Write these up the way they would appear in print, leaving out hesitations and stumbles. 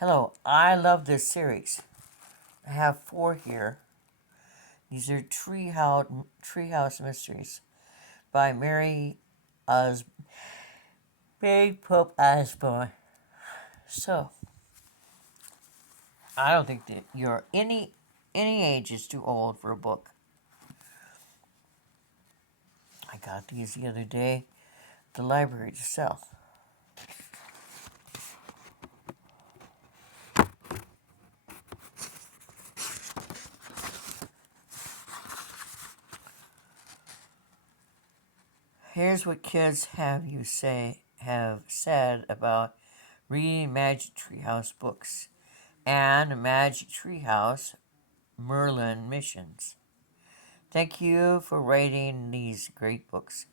Hello, I love this series. I have four here. These are Treehouse Mysteries by Mary Pope Osborne. So, I don't think that you're any age is too old for a book. I got these the other day at the library to sell. Here's what kids have said about reading Magic Treehouse books and Magic Treehouse Merlin missions. Thank you for writing these great books.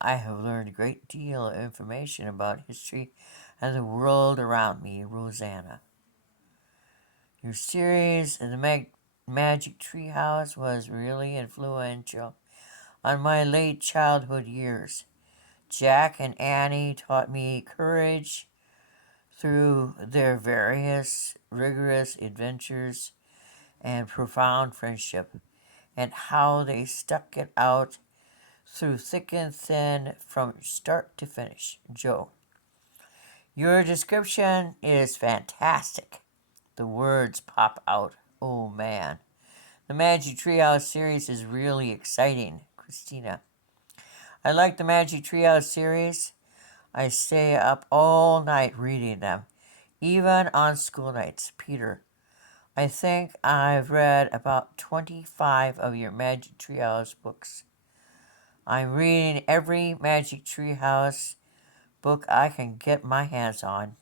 I have learned a great deal of information about history and the world around me, Rosanna. Your series, The Magic Treehouse, was really influential on my late childhood years. Jack and Annie taught me courage through their various rigorous adventures and profound friendship, and how they stuck it out through thick and thin from start to finish. Joe, your description is fantastic. The words pop out. Oh man. The Magic Treehouse series is really exciting. Christina, I like the Magic Treehouse series. I stay up all night reading them, even on school nights. Peter, I think I've read about 25 of your Magic Treehouse books. I'm reading every Magic Treehouse book I can get my hands on.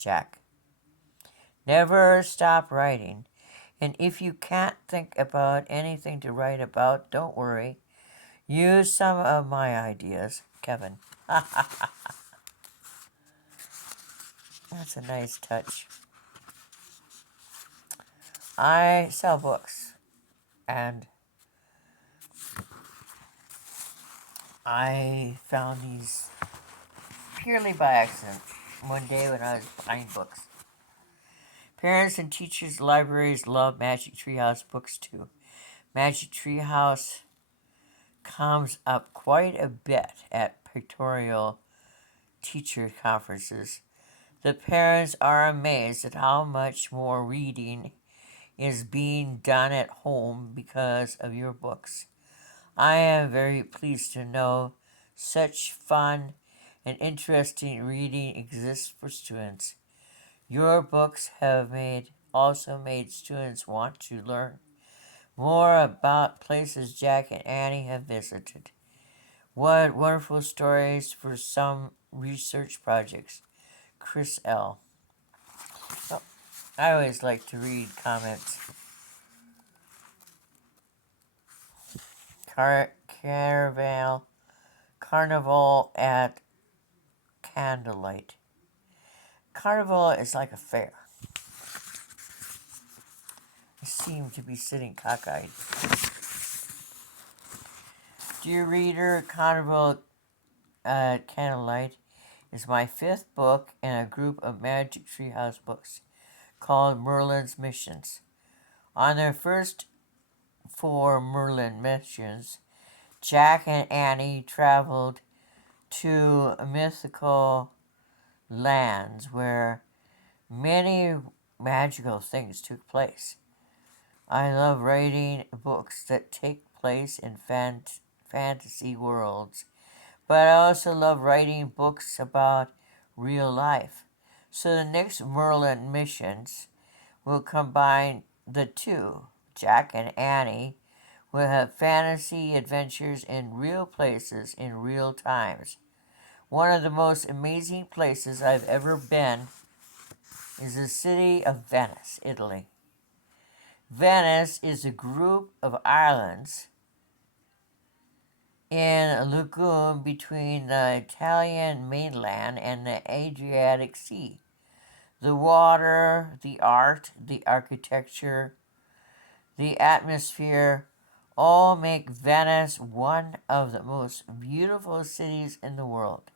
Jack, never stop writing. And if you can't think about anything to write about, don't worry. Use some of my ideas. Kevin. That's a nice touch. I sell books, and I found these purely by accident one day when I was buying books. Parents and teachers' libraries love Magic Treehouse books too. Magic Treehouse comes up quite a bit at pictorial teacher conferences. The parents are amazed at how much more reading is being done at home because of your books. I am very pleased to know such fun and interesting reading exists for students. Your books have also made students want to learn more about places Jack and Annie have visited. What wonderful stories for some research projects. Chris L. Oh, I always like to read comments. Carnival at candlelight. Carnival is like a fair. I seem to be sitting cockeyed. Dear reader, Carnival at Candlelight is my fifth book in a group of Magic Treehouse books called Merlin's Missions. On their first four Merlin missions, Jack and Annie traveled to mythical lands where many magical things took place. I love writing books that take place in fantasy worlds, but I also love writing books about real life. So the next Merlin missions will combine the two. Jack and Annie will have fantasy adventures in real places in real times. One of the most amazing places I've ever been is the city of Venice, Italy. Venice is a group of islands in a lagoon between the Italian mainland and the Adriatic Sea. The water, the art, the architecture, the atmosphere all make Venice one of the most beautiful cities in the world.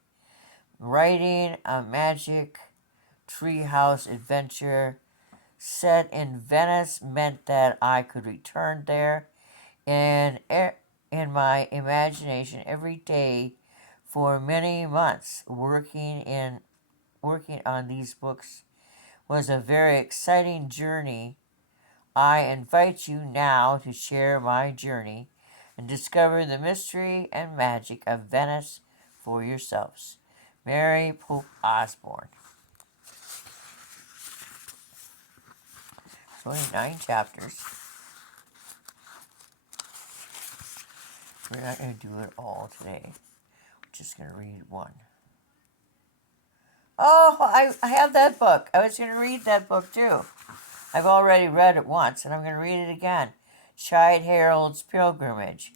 Writing a Magic treehouse adventure set in Venice meant that I could return there in, in my imagination every day for many months. Working on these books was a very exciting journey. I invite you now to share my journey and discover the mystery and magic of Venice for yourselves. Mary Pope Osborne. 29 chapters. We're not going to do it all today. We're just going to read one. Oh, I have that book. I was going to read that book too. I've already read it once, and I'm going to read it again. Childe Harold's Pilgrimage.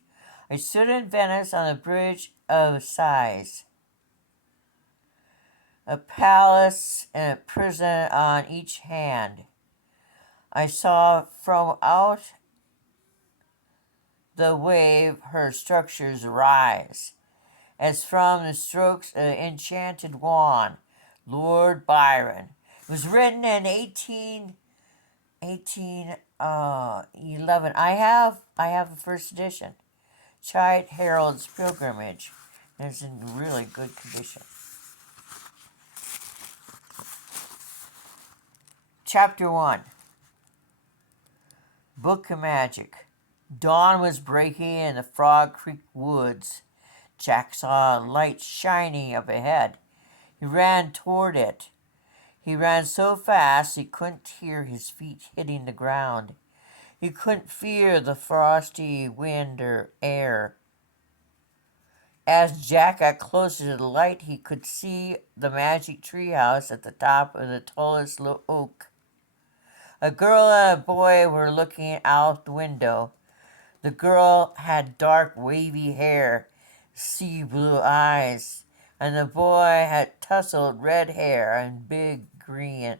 I stood in Venice on the Bridge of Sighs, a palace and a prison on each hand. I saw from out the wave her structures rise, as from the strokes of an enchanted wand. Lord Byron. It was written in 1811. I have the first edition. Childe Harold's Pilgrimage. And it's in really good condition. Chapter 1. Book of Magic. Dawn was breaking in the Frog Creek woods. Jack saw a light shining up ahead. He ran toward it. He ran so fast he couldn't hear his feet hitting the ground. He couldn't feel the frosty wind or air. As Jack got closer to the light, he could see the magic treehouse at the top of the tallest oak. A girl and a boy were looking out the window. The girl had dark, wavy hair, sea blue eyes, and the boy had tousled red hair and big grin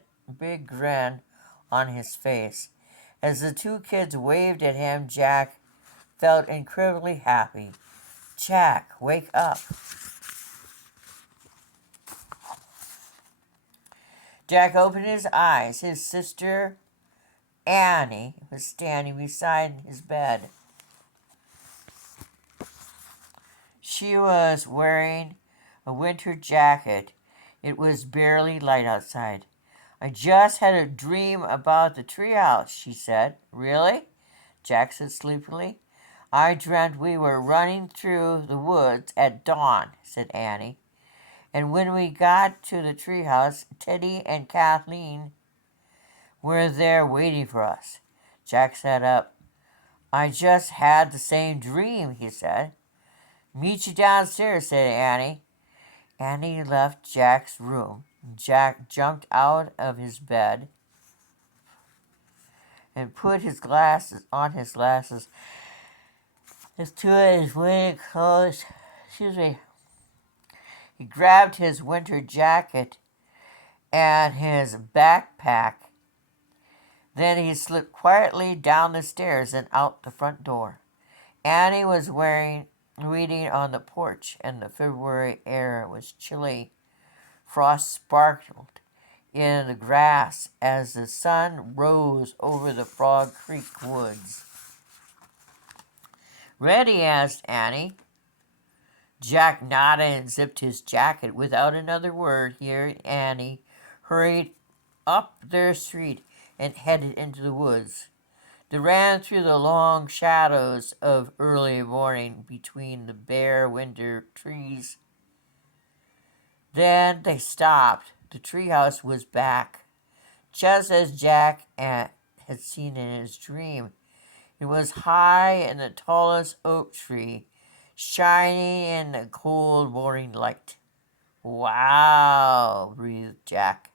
on his face. As the two kids waved at him, Jack felt incredibly happy. Jack, wake up. Jack opened his eyes. His sister, Annie, was standing beside his bed. She was wearing a winter jacket. It was barely light outside. I just had a dream about the treehouse, she said. Really? Jack said sleepily. I dreamt we were running through the woods at dawn, said Annie. And when we got to the treehouse, Teddy and Kathleen were there waiting for us. Jack sat up. I just had the same dream, he said. Meet you downstairs, said Annie. Annie left Jack's room. Jack jumped out of his bed and put his glasses on his glasses. His two of his winter clothes. He grabbed his winter jacket and his backpack. Then he slipped quietly down the stairs and out the front door. Annie was reading on the porch, and the February air was chilly. Frost sparkled in the grass as the sun rose over the Frog Creek woods. Ready? Asked Annie. Jack nodded and zipped his jacket. Without another word, he and Annie hurried up their street and headed into the woods. They ran through the long shadows of early morning between the bare winter trees. Then they stopped. The treehouse was back, just as Jack had seen in his dream. It was high in the tallest oak tree, shining in the cold morning light. Wow, breathed Jack.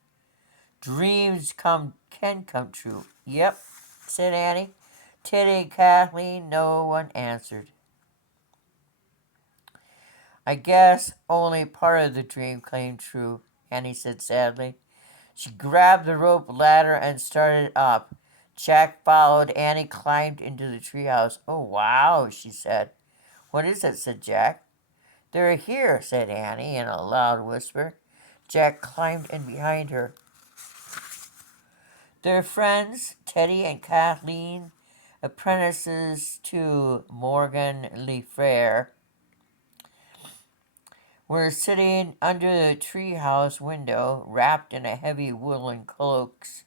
Dreams can come true. Yep, said Annie. Teddy and Kathleen, no one answered. I guess only part of the dream came true, Annie said sadly. She grabbed the rope ladder and started up. Jack followed. Annie climbed into the treehouse. Oh, wow, she said. What is it? Said Jack. They're here, said Annie in a loud whisper. Jack climbed in behind her. Their friends, Teddy and Kathleen, apprentices to Morgan Le Frere, were sitting under the treehouse window, wrapped in a heavy woolen cloaks.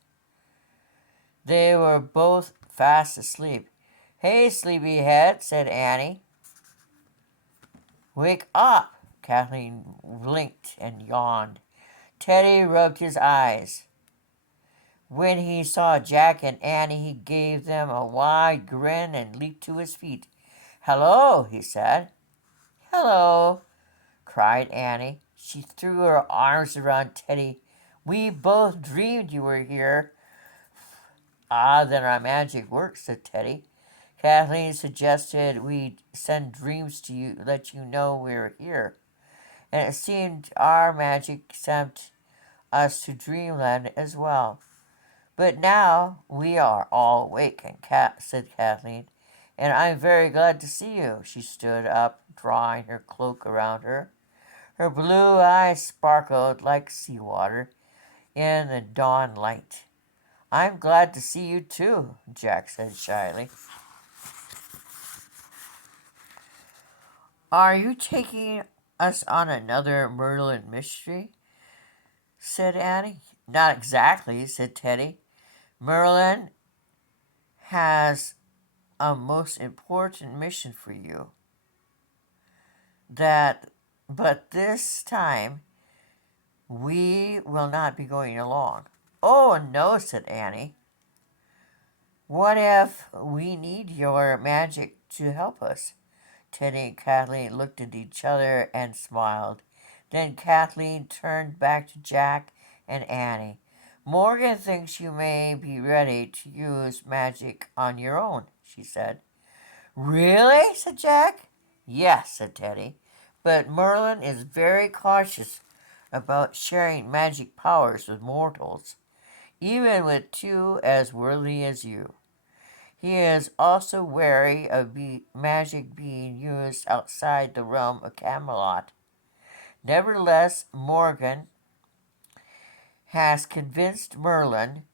They were both fast asleep. "Hey, sleepyhead," said Annie. "Wake up!" Kathleen blinked and yawned. Teddy rubbed his eyes. When he saw Jack and Annie, he gave them a wide grin and leaped to his feet. "Hello," he said. "Hello," cried Annie. She threw her arms around Teddy. "We both dreamed you were here." "Ah, then our magic works," said Teddy. "Kathleen suggested we send dreams to you, let you know we're here. And it seemed our magic sent us to dreamland as well. But now we are all awake," said Kathleen, "and I'm very glad to see you." She stood up, drawing her cloak around her. Her blue eyes sparkled like seawater in the dawn light. "I'm glad to see you too," Jack said shyly. "Are you taking us on another Merlin mystery?" said Annie. "Not exactly," said Teddy. "Merlin has a most important mission for you. But this time we will not be going along." "Oh, no," said Annie. "What if we need your magic to help us?" Teddy and Kathleen looked at each other and smiled. Then Kathleen turned back to Jack and Annie. "Morgan thinks you may be ready to use magic on your own," she said. "Really?" said Jack. "Yes," said Teddy. "But Merlin is very cautious about sharing magic powers with mortals, even with two as worthy as you. He is also wary of magic being used outside the realm of Camelot. Nevertheless, Morgan has convinced Merlin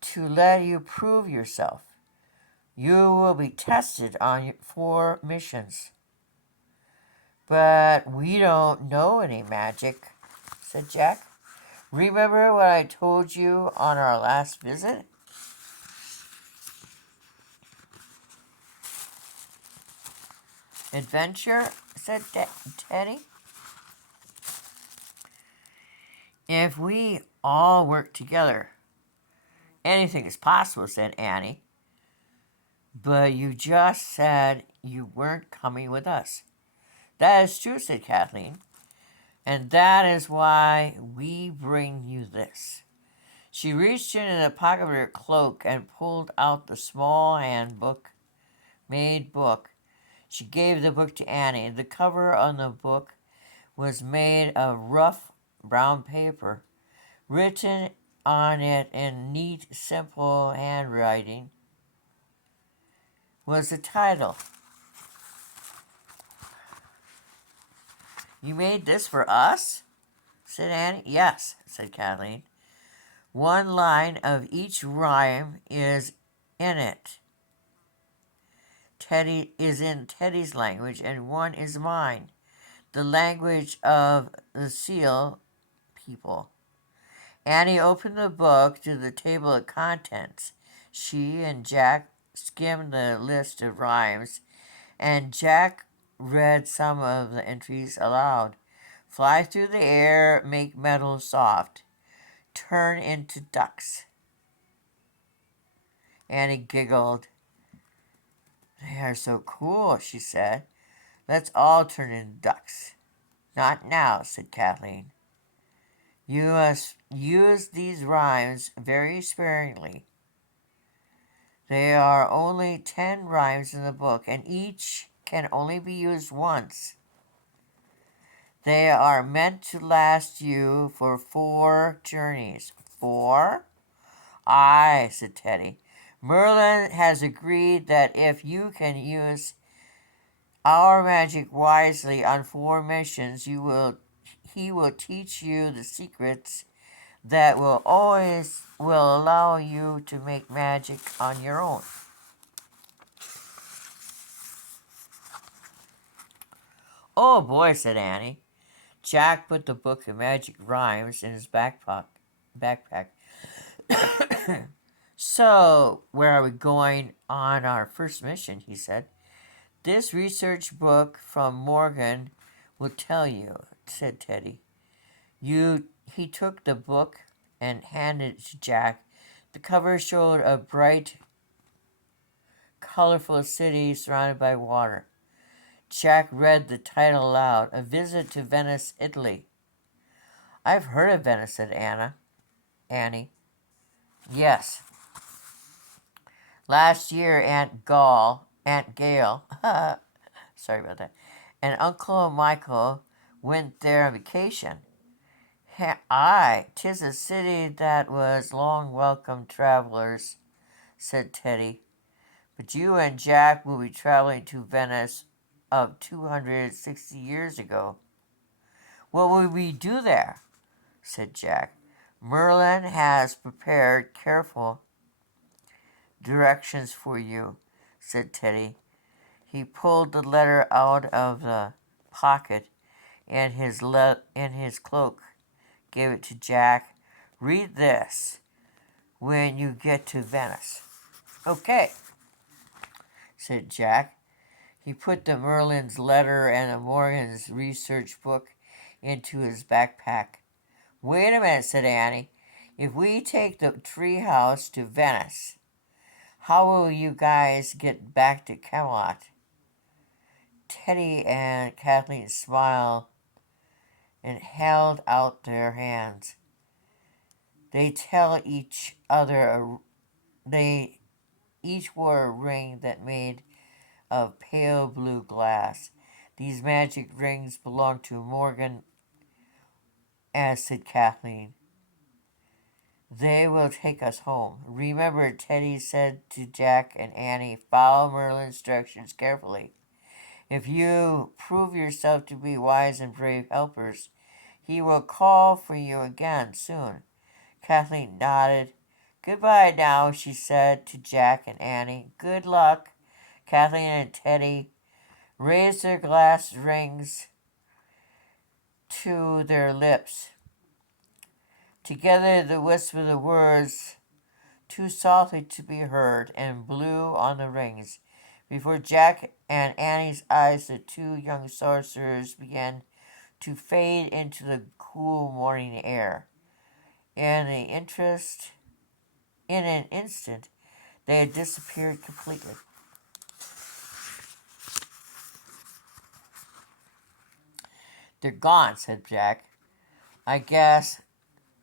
to let you prove yourself. You will be tested on 4 missions." "But we don't know any magic," said Jack. "Remember what I told you on our last visit?" "Adventure?" said Teddy. "If we all work together, anything is possible," said Annie. "But you just said you weren't coming with us." "That is true," said Kathleen. "And that is why we bring you this." She reached into the pocket of her cloak and pulled out the small handmade book. She gave the book to Annie. The cover on the book was made of rough brown paper. Written on it in neat, simple handwriting was the title. "You made this for us?" said Annie. "Yes," said Kathleen. "One line of each rhyme is in it. Teddy is in Teddy's language, and one is mine, the language of the seal people." Annie opened the book to the table of contents. She and Jack skimmed the list of rhymes, and Jack read some of the entries aloud. "Fly through the air, make metal soft, turn into ducks." Annie giggled. "They are so cool," she said. "Let's all turn into ducks." "Not now," said Kathleen. "You must use these rhymes very sparingly. There are only 10 rhymes in the book, and each can only be used once. They are meant to last you for 4 journeys." "4?" "Aye," said Teddy. "Merlin has agreed that if you can use our magic wisely on 4 missions, he will teach you the secrets that will always will allow you to make magic on your own. Oh boy, said Annie. Jack put the book of magic rhymes in his backpack. So, where are we going on our first mission? He said. This research book from Morgan will tell you, said Teddy. He took the book and handed it to Jack. The cover showed a bright, colorful city surrounded by water. Jack read the title aloud, A Visit to Venice, Italy. I've heard of Venice, said Annie. Yes. Last year, Aunt Gail, sorry about that, and Uncle Michael went there on vacation. Aye, 'tis a city that was long welcomed travelers, said Teddy. But you and Jack will be traveling to Venice of 260 years ago. What will we do there? Said Jack. Merlin has prepared careful directions for you, said Teddy. He pulled the letter out of the pocket in his cloak, gave it to Jack. Read this when you get to Venice. Okay, said Jack. He put the Merlin's letter and the Morgan's research book into his backpack. Wait a minute, said Annie. If we take the treehouse to Venice, how will you guys get back to Camelot? Teddy and Kathleen smiled and held out their hands. They each wore a ring that made of pale blue glass. These magic rings belong to Morgan, as said Kathleen. They will take us home. Remember, Teddy said to Jack and Annie, follow Merlin's directions carefully. If you prove yourself to be wise and brave helpers, he will call for you again soon. Kathleen nodded. Goodbye now, she said to Jack and Annie. Good luck. Kathleen and Teddy raised their glass rings to their lips. Together they whispered the words too softly to be heard and blew on the rings. Before Jack and Annie's eyes, the two young sorcerers began to fade into the cool morning air. In an instant, they had disappeared completely. They're gone, said Jack. I guess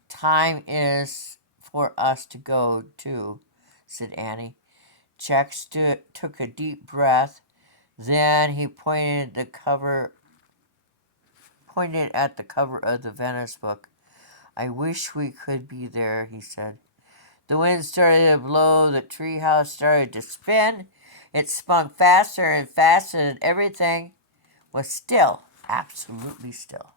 time is for us to go, too, said Annie. Jack took a deep breath. Then he pointed at the cover of the Venice book. I wish we could be there, he said. The wind started to blow. The treehouse started to spin. It spun faster and faster, and everything was still, absolutely still.